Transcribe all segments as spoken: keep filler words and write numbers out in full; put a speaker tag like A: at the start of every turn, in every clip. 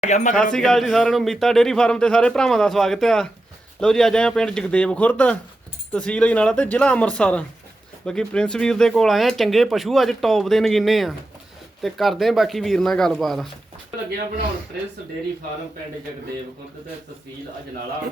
A: ਸਤਿ ਸ਼੍ਰੀ ਅਕਾਲ ਜੀ ਸਾਰਿਆਂ ਨੂੰ। ਮੀਤਾ ਡੇਅਰੀ ਫਾਰਮ ਤੇ ਸਾਰੇ ਭਰਾਵਾਂ ਦਾ ਸਵਾਗਤ ਆ। ਲਓ ਜੀ ਅੱਜ ਆਏ ਆ ਪਿੰਡ ਜਗਦੇਵ ਖੁਰਦ, ਤਹਿਸੀਲ ਅਜਨਾਲਾ ਤੇ ਜ਼ਿਲ੍ਹਾ ਅੰਮ੍ਰਿਤਸਰ। ਬਾਕੀ ਪ੍ਰਿੰਸ ਵੀਰ ਦੇ ਕੋਲ ਆਏ ਆ, ਚੰਗੇ ਪਸ਼ੂ ਅੱਜ ਟੌਪ ਦੇ ਨਗੀਨੇ ਆ ਤੇ ਕਰਦੇ ਆ ਬਾਕੀ ਵੀਰ ਨਾਲ ਗੱਲਬਾਤ।
B: ਲੱਗਿਆ ਬਣਾਉਣ ਪ੍ਰਿੰਸ ਡੇਅਰੀ ਫਾਰਮ ਪਿੰਡ ਜਗਦੇਵ ਖੁਰਦ ਤੇ ਤਹਿਸੀਲ ਅਜਨਾਲਾ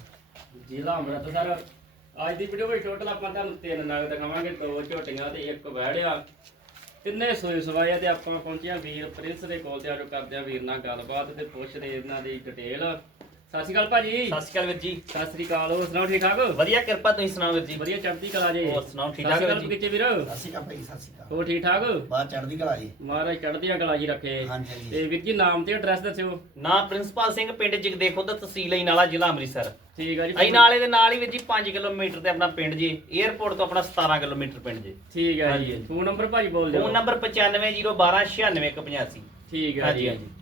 B: ਜ਼ਿਲ੍ਹਾ ਅੰਮ੍ਰਿਤਸਰ। ਅੱਜ ਦੀ ਵੀਡੀਓ ਵਿੱਚ ਟੋਟਲ ਆਪਾਂ ਤੁਹਾਨੂੰ ਤਿੰਨ ਨਗ ਦਿਖਾਵਾਂਗੇ, ਦੋ ਝੋਟੀਆਂ ਤੇ ਇੱਕ ਵਹਿੜਿਆ, ਤਿੰਨੇ ਸੋਏ ਸਵਾਏ ਤੇ ਆਪਾਂ ਪਹੁੰਚੇ ਆ ਵੀਰ ਪ੍ਰਿੰਸ ਦੇ ਕੋਲ ਤੇ ਆਜੋ ਕਰਦੇ ਆ ਵੀਰ ਨਾਲ ਗੱਲਬਾਤ ਤੇ ਪੁੱਛਦੇ ਇਹਨਾਂ ਦੀ ਡਿਟੇਲ। ਸਤਿ ਸ਼੍ਰੀ ਅਕਾਲ ਭਾਜੀ।
C: ਸਤਿ ਸ਼੍ਰੀ ਅਕਾਲ ਵੀਰ ਜੀ।
B: ਸਤਿ ਸ਼੍ਰੀ ਅਕਾਲ। ਹੋਰ ਸੁਣਾਓ ਠੀਕ ਠਾਕ?
C: ਵਧੀਆ ਕਿਰਪਾ, ਤੁਸੀਂ ਸੁਣਾਓ ਵੀਰ ਜੀ?
B: ਵਧੀਆ ਚੜ੍ਹਦੀ ਕਲਾ ਜੀ।
C: ਹੋਰ ਸੁਣਾਓ ਠੀਕ ਠਾਕ ਵੀਰ ਜੀ?
B: ਕਿੱਥੇ ਵੀਰ?
D: ਸਤਿ ਸ਼੍ਰੀ ਅਕਾਲ ਭਾਈ। ਸਤਿ ਸ਼੍ਰੀ ਅਕਾਲ।
B: ਹੋਰ ਠੀਕ ਠਾਕ?
D: ਬਾਹਰ ਚੜ੍ਹਦੀ ਕਲਾ ਜੀ।
B: ਮਹਾਰਾਜ ਚੜ੍ਹਦੀਆਂ ਕਲਾ ਜੀ ਰੱਖੇ।
D: ਹਾਂਜੀ ਹਾਂਜੀ।
B: ਤੇ ਵੀਰ ਜੀ ਨਾਮ ਤੇ ਐਡਰੈਸ ਦੱਸਿਓ।
C: ਨਾਮ ਪ੍ਰਿੰਸੀਪਲ ਸਿੰਘ, ਪਿੰਡ ਜਗਦੇਵ ਖੁਰਦ, ਤਹਿਸੀਲ ਅਜਨਾਲਾ, ਜ਼ਿਲ੍ਹਾ ਅੰਮ੍ਰਿਤਸਰ।
B: ਠੀਕ ਆ ਜੀ।
C: ਅਜਨਾਲੇ ਦੇ ਨਾਲ ਹੀ ਵੀਰ ਜੀ ਪੰਜ ਕਿਲੋਮੀਟਰ ਤੇ ਆਪਣਾ ਪਿੰਡ ਜੀ। 에ਅਰਪੋਰਟ ਤੋਂ ਆਪਣਾ ਸਤਾਰਾਂ ਕਿਲੋਮੀਟਰ ਪਿੰਡ ਜੀ।
B: ਠੀਕ ਹੈ ਜੀ। ਫੋਨ ਨੰਬਰ ਭਾਜੀ ਬੋਲ ਦਿਓ।
C: ਫੋਨ ਨੰਬਰ ਪਚਾਨਵੇਂ ਜ਼ੀਰੋ ਬਾਰਾਂ ਛਿਆਨਵੇਂ ਇੱਕ ਪਚਾਸੀ।
B: ਠੀਕ ਹੈ
C: ਹਾਂਜੀ
B: ਜੀ।
C: ਹਾਂਜੀ।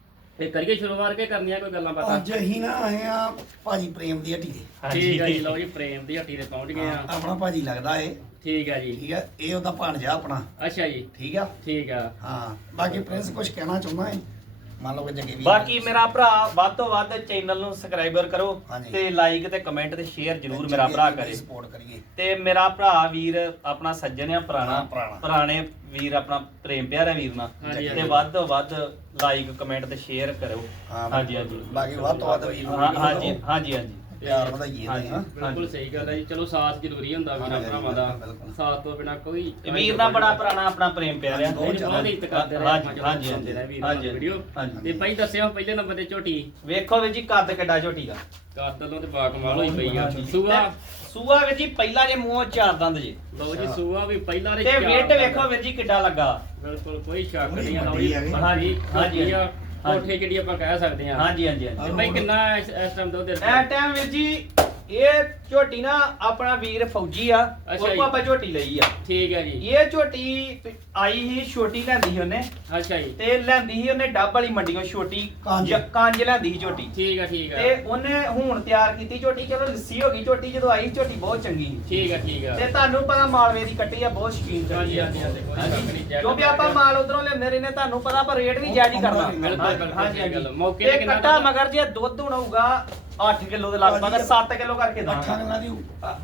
B: ਤੇ ਕਰੀਏ ਸ਼ੁਰੂਆਤ ਕੇ ਕਰਨੀਆਂ ਕੋਈ ਗੱਲਾਂ ਬਾਤਾਂ?
D: ਅੱਜ ਅਸੀਂ ਨਾ ਆਏ ਆ ਭਾਜੀ ਪ੍ਰੇਮ ਦੀ ਹੱਟੀ ਤੇ।
B: ਠੀਕ ਹੈ ਜੀ। ਲਓ ਜੀ ਪ੍ਰੇਮ ਦੀ ਹੱਟੀ ਤੇ ਪਹੁੰਚ ਗਏ ਆ।
D: ਆਪਣਾ ਭਾਜੀ ਲੱਗਦਾ ਏ।
B: ਠੀਕ ਹੈ ਜੀ।
D: ਠੀਕ ਹੈ, ਇਹ ਉਹਦਾ ਭਾਣਜਾ ਆਪਣਾ।
B: ਅੱਛਾ ਜੀ।
D: ਠੀਕ ਆ।
B: ਠੀਕ ਆ।
D: ਹਾਂ, ਬਾਕੀ ਪ੍ਰਿੰਸ ਕੁਝ ਕਹਿਣਾ ਚਾਹੁੰਦਾ ਏ, ਮੰਨ ਲਓ ਕਿ ਜੱਗੇ ਵੀ।
C: ਬਾਕੀ ਮੇਰਾ ਭਰਾ ਵੱਧ ਤੋਂ ਵੱਧ ਚੈਨਲ ਨੂੰ ਸਬਸਕ੍ਰਾਈਬਰ ਕਰੋ
D: ਹਾਂਜੀ।
C: ਤੇ ਲਾਈਕ ਤੇ ਕਮੈਂਟ ਤੇ ਸ਼ੇਅਰ ਜਰੂਰ ਮੇਰਾ ਭਰਾ ਕਰੇ।
D: ਸਪੋਰਟ ਕਰੀਏ।
C: ਤੇ ਮੇਰਾ ਭਰਾ ਵੀਰ ਆਪਣਾ ਸੱਜਣ ਆ ਪੁਰਾਣਾ
D: ਹਾਂ, ਪੁਰਾਣਾ।
C: ਪੁਰਾਣੇ ਵੀਰ ਆਪਣਾ ਪ੍ਰੇਮ ਪਿਆਰਾ ਵੀਰ ਨਾਲ
B: ਹਾਂਜੀ,
C: ਤੇ
B: ਹਾਂਜੀ।
C: ਵੱਧ ਤੋਂ ਵੱਧ ਲਾਈਕ ਕਮੈਂਟ ਤੇ ਸ਼ੇਅਰ ਕਰੋ।
D: ਹਾਂ,
C: ਹਾਂਜੀ ਹਾਂਜੀ।
D: ਬਾਕੀ ਵੱਧ ਤੋਂ ਵੱਧ ਵੀਰ ਨੂੰ
C: ਹਾਂ ਹਾਂਜੀ ਹਾਂਜੀ ਹਾਂਜੀ।
D: ਪਿਆਰ ਵਧਾਈਏ
C: ਹਾਂਜੀ।
D: ਹਾਂ।
B: ਬਿਲਕੁਲ ਸਹੀ ਗੱਲ ਹੈ ਜੀ। ਚਲੋ ਸਾਥ ਜ਼ਰੂਰੀ ਹੁੰਦਾ ਵੀਰਾਂ
D: ਹਾਂਜੀ,
B: ਭਰਾਵਾਂ ਦਾ।
D: ਬਿਲਕੁਲ।
B: ਸਾਥ ਤੋਂ ਬਿਨਾ ਕੋਈ
C: ਵੀਰ ਨਾਲ ਬੜਾ ਪੁਰਾਣਾ ਆਪਣਾ ਪ੍ਰੇਮ ਪਿਆਰਿਆ।
D: ਬਹੁਤ
B: ਬਹੁਤ ਬਹੁਤ ਇੱਜ਼ਤ ਕਰਦੇ ਰਹੇ
C: ਹਾਂਜੀ
B: ਆਪਾਂ
C: ਹਾਂਜੀ
B: ਜਦੋਂ ਹੁੰਦੇ ਰਹੇ ਵੀਰ ਨਾਲ
C: ਹਾਂਜੀ
B: ਵੀਡੀਓ।
C: ਹਾਂਜੀ।
B: ਤੇ ਭਾਈ ਦੱਸਿਓ ਪਹਿਲੇ ਨੰਬਰ ਤੇ ਝੋਟੀ
C: ਵੇਖੋ ਵੀਰ ਜੀ ਕੱਦ ਕਿੱਡਾ ਝੋਟੀ ਦਾ।
B: ਕਾਦਲੋਂ ਤੇ ਬਾ ਕਮਾਲ ਹੋਈ ਪਈ ਆ।
C: ਹਾਂਜੀ।
B: ਸੂਆ
C: ਤੇ ਸੂਆ ਵੀਰ ਜੀ ਪਹਿਲਾ ਜੇ ਮੂੰਹ ਚਾਰ ਦੰਦ ਜੀ।
B: ਲਓ ਜੀ ਸੂਆ ਵੀ ਪਹਿਲਾਂ ਦੇ
C: ਤੇ
B: ਚਾਰ
C: ਵੇਟ
B: ਦੰਦ।
C: ਵੇਖੋ ਵੀਰ ਜੀ ਕਿੱਡਾ ਲੱਗਾ।
B: ਬਿਲਕੁਲ ਕੋਈ ਸ਼ੱਕ
D: ਬੜੀ
B: ਨਹੀਂ ਆ। ਲਓ
D: ਵੱਡੀ
B: ਜੀ
D: ਹੈਗੀ।
B: ਹਾਂਜੀ
C: ਹਾਂਜੀ,
B: ਹਾਂਜੀ
C: ਹਾਂਜੀ।
B: ਕੋਠੇ ਜਿਹੜੀ ਆਪਾਂ ਕਹਿ ਸਕਦੇ ਆ।
C: ਹਾਂਜੀ ਹਾਂਜੀ ਹਾਂਜੀ।
B: ਤੇ ਭਾਈ ਕਿੰਨਾ ਇਸ ਇਸ ਟਾਈਮ ਦੁੱਧ
C: ਐ
B: ਦਿੱਤਾ?
C: ਟਾਈਮ ਵੀਰ ਜੀ ਇਹ ਝੋਟੀ ਨਾ ਆਪਣਾ ਵੀਰ ਫੌਜੀ ਆ,
B: ਅੱਛਾ
C: ਉਹ
B: ਜੀ।
C: ਕੋ ਆਪਾਂ ਝੋਟੀ ਲਈ ਆ।
B: ਠੀਕ ਹੈ ਜੀ।
C: ਇਹ ਝੋਟੀ ਆਈ ਸੀ ਛੋਟੀ ਲੈਂਦੀ ਸੀ ਉਹਨੇ,
B: ਅੱਛਾ ਜੀ।
C: ਤੇ ਲੈਂਦੀ ਸੀ ਉਹਨੇ ਡੱਬ ਵਾਲੀ ਮੰਡੀੋਂ ਛੋਟੀ
D: ਕੰਜ।
C: ਜ- ਕੰਜ ਲੈਂਦੀ ਸੀ ਝੋਟੀ।
B: ਠੀਕ ਹੈ ਠੀਕ
C: ਤੇ
B: ਹੈ
C: ਉਹਨੇ ਹੁਣ ਤਿਆਰ ਕੀਤੀ ਝੋਟੀ। ਚਲੋ ਲੱਸੀ ਹੋ ਗਈ ਝੋਟੀ, ਜਦੋਂ ਆਈ ਝੋਟੀ ਬਹੁਤ ਚੰਗੀ ਸੀ।
B: ਠੀਕ ਹੈ ਠੀਕ
C: ਤੇ
B: ਹੈ।
C: ਤੁਹਾਨੂੰ ਪਤਾ ਮਾਲਵੇ ਦੀ ਕੱਟੀ ਆ, ਬਹੁਤ ਸ਼ੌਕੀਨ
B: ਹਾਂਜੀ ਹਾਂਜੀ ਹਾਂਜੀ ਕੋਈ ਸ਼ੱਕ ਨਹੀਂ। ਜੈਕਟ
C: ਕਿਉਂਕਿ ਆਪਾਂ ਮਾਲ ਉਧਰੋਂ ਲੈਂਦੇ ਰਹਿੰਦੇ, ਤੁਹਾਨੂੰ ਪਤਾ ਪਰ ਰੇਟ ਵੀ ਜਾਇਜ਼ ਹੀ ਕਰਨਾ।
B: ਬਿਲਕੁਲ, ਬਿਲਕੁਲ,
C: ਹਾਂਜੀ
B: ਸਹੀ ਗੱਲ।
C: ਹਾਂਜੀ।
B: ਮੌਕੇ ਤੇ
C: ਤੇ
B: ਕਿੰਨਾ
C: ਕੱਟਾ
B: ਦੁੱਧ?
C: ਮਗਰ ਜੇ ਦੁੱਧ ਹੁਣ ਹੋਊਗਾ ਅੱਠ ਕਿਲੋ ਦੇ ਲਗਭਗ, ਸੱਤ ਕਿਲੋ ਕਰਕੇ
D: ਅੱਠਾਂ
C: ਦਾਂਗੇ।
D: ਦਿਨਾਂ ਦੀ